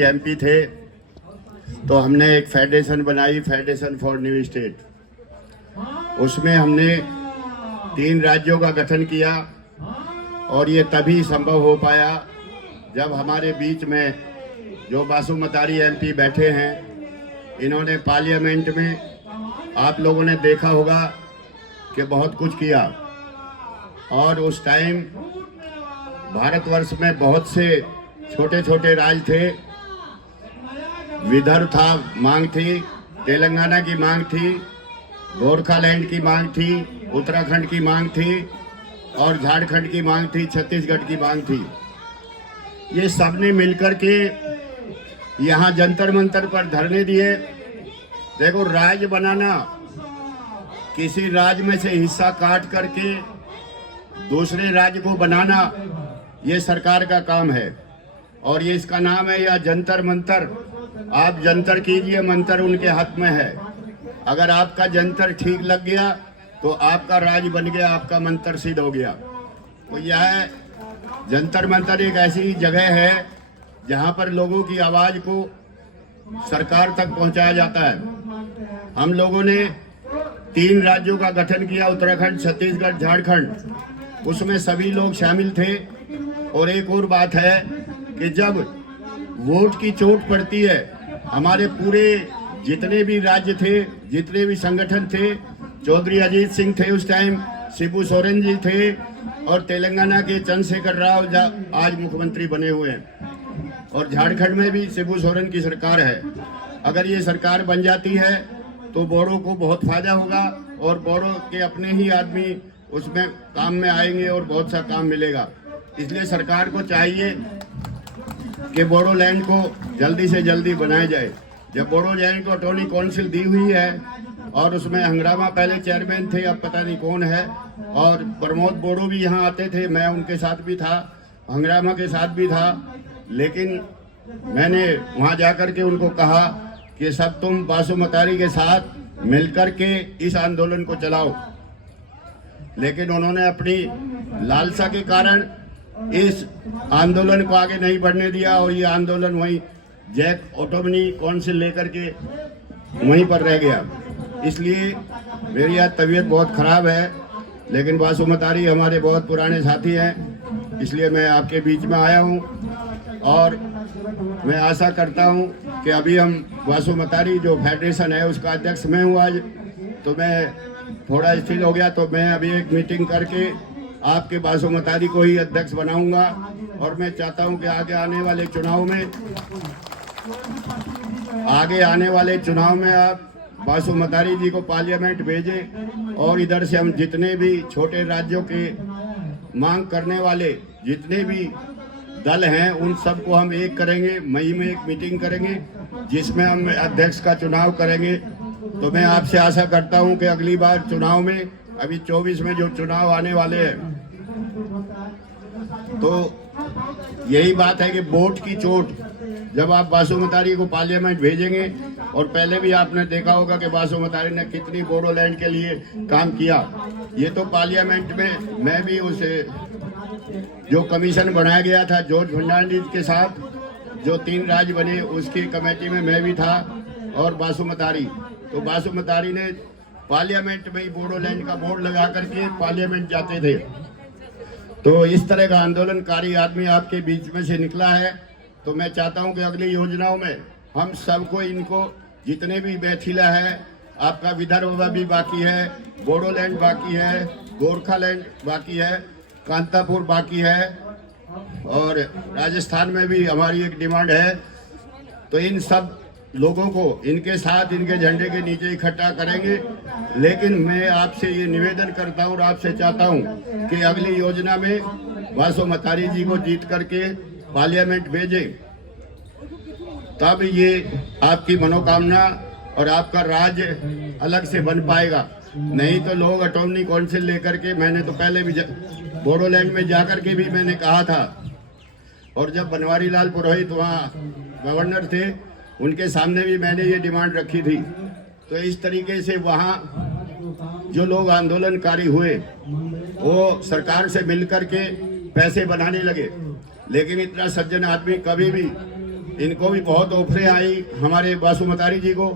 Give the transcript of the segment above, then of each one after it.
MP थे तो हमने एक फेडरेशन बनाई, फेडरेशन फॉर न्यू स्टेट। उसमें हमने 3 राज्यों का गठन किया और ये तभी संभव हो पाया जब हमारे बीच में जो बासुमतारी एमपी बैठे हैं, इन्होंने पार्लियामेंट में आप लोगों ने देखा होगा कि बहुत कुछ किया। और उस टाइम भारतवर्ष में बहुत से छोटे छोटे राज्य थे। विदर्भ था, मांग थी, तेलंगाना की मांग थी, गोरखालैंड की मांग थी, उत्तराखंड की मांग थी और झारखंड की मांग थी, छत्तीसगढ़ की मांग थी। ये सबने मिलकर के यहाँ जंतर मंतर पर धरने दिए। देखो, राज्य बनाना, किसी राज्य में से हिस्सा काट करके दूसरे राज्य को बनाना, ये सरकार का काम है और ये इसका नाम है या जंतर मंतर। आप जंतर कीजिए, मंतर उनके हाथ में है। अगर आपका जंतर ठीक लग गया तो आपका राज बन गया, आपका मंत्र सिद्ध हो गया। तो यह जंतर मंतर एक ऐसी जगह है जहां पर लोगों की आवाज को सरकार तक पहुंचाया जाता है। हम लोगों ने 3 राज्यों का गठन किया, उत्तराखंड, छत्तीसगढ़, झारखंड। उसमें सभी लोग शामिल थे। और एक और बात है कि जब वोट की चोट पड़ती है, हमारे पूरे जितने भी राज्य थे, जितने भी संगठन थे, चौधरी अजीत सिंह थे उस टाइम, शिबू सोरेन जी थे और तेलंगाना के चंद्रशेखर राव आज मुख्यमंत्री बने हुए हैं और झारखंड में भी शिबू सोरेन की सरकार है। अगर ये सरकार बन जाती है तो बोडो को बहुत फायदा होगा और बोडो के अपने ही आदमी उसमें काम में आएंगे और बहुत सा काम मिलेगा। इसलिए सरकार को चाहिए कि बोडोलैंड को जल्दी से जल्दी बनाया जाए। जब बोडोलैंड को अटॉर्नी काउंसिल दी हुई है और उसमें हंगरामा पहले चेयरमैन थे, अब पता नहीं कौन है, और प्रमोद बोडो भी यहाँ आते थे, मैं उनके साथ भी था, हंगरामा के साथ भी था। लेकिन मैंने वहाँ जाकर के उनको कहा कि सब तुम बासुमतारी के साथ मिलकर के इस आंदोलन को चलाओ। लेकिन उन्होंने अपनी लालसा के कारण इस आंदोलन को आगे नहीं बढ़ने दिया और ये आंदोलन वहीं जैक ऑटोनॉमी काउंसिल लेकर के वहीं पर रह गया। इसलिए मेरी आज तबीयत बहुत खराब है, लेकिन बासुमतारी हमारे बहुत पुराने साथी हैं, इसलिए मैं आपके बीच में आया हूं और मैं आशा करता हूं कि अभी हम बासुमतारी जो फेडरेशन है उसका अध्यक्ष मैं हूं आज, तो मैं थोड़ा स्थिर हो गया, तो मैं अभी एक मीटिंग करके आपके बासुमतारी को ही अध्यक्ष बनाऊंगा। और मैं चाहता हूं कि आगे आने वाले चुनाव में आप बासुमतारी जी को पार्लियामेंट भेजें और इधर से हम जितने भी छोटे राज्यों के मांग करने वाले जितने भी दल हैं उन सबको हम एक करेंगे। मई में एक मीटिंग करेंगे जिसमें हम अध्यक्ष का चुनाव करेंगे। तो मैं आपसे आशा करता हूं कि अगली बार चुनाव में, अभी 24 में जो चुनाव आने वाले हैं, तो यही बात है कि वोट की चोट, जब आप बासुमतारी को पार्लियामेंट भेजेंगे, और पहले भी आपने देखा होगा कि बासुमतारी ने कितनी बोडोलैंड के लिए काम किया। ये तो पार्लियामेंट में मैं भी उसे जो कमीशन बनाया गया था जॉर्ज फर्नांडिस के साथ, जो 3 राज्य बने, उसकी कमेटी में मैं भी था और बासुमतारी। तो बासुमतारी ने पार्लियामेंट में ही बोडोलैंड का बोर्ड लगा करके पार्लियामेंट जाते थे। तो इस तरह का आंदोलनकारी आदमी आपके बीच में से निकला है। तो मैं चाहता हूं कि अगली योजनाओं में हम सबको, इनको जितने भी बैठीला है, आपका विदर्भ भी बाकी है, बोडोलैंड बाकी है, गोरखालैंड बाकी है, कांतापुर बाकी है और राजस्थान में भी हमारी एक डिमांड है। तो इन सब लोगों को इनके साथ, इनके झंडे के नीचे इकट्ठा करेंगे। लेकिन मैं आपसे ये निवेदन करता हूँ और आपसे चाहता हूँ कि अगली योजना में बासुमतारी जी को जीत करके पार्लियामेंट भेजें, तब ये आपकी मनोकामना और आपका राज्य अलग से बन पाएगा। नहीं तो लोग अटॉर्नी काउंसिल लेकर के, मैंने तो पहले भी बोडोलैंड में जाकर के भी मैंने कहा था, और जब बनवारी लाल पुरोहित वहाँ गवर्नर थे, उनके सामने भी मैंने ये डिमांड रखी थी। तो इस तरीके से वहाँ जो लोग आंदोलनकारी हुए वो सरकार से मिलकर के पैसे बनाने लगे। लेकिन इतना सज्जन आदमी कभी भी इनको भी बहुत ऑफरें आई हमारे बासुमतारी जी को,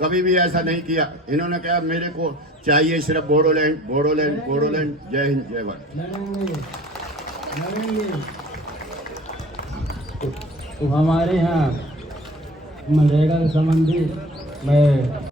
कभी भी ऐसा नहीं किया। इन्होंने कहा मेरे को चाहिए सिर्फ बोडोलैंड, बोडोलैंड, बोडोलैंड। जय हिंद, जय भारत। तो हमारे यहाँ मनरेगा के संबंधी मैं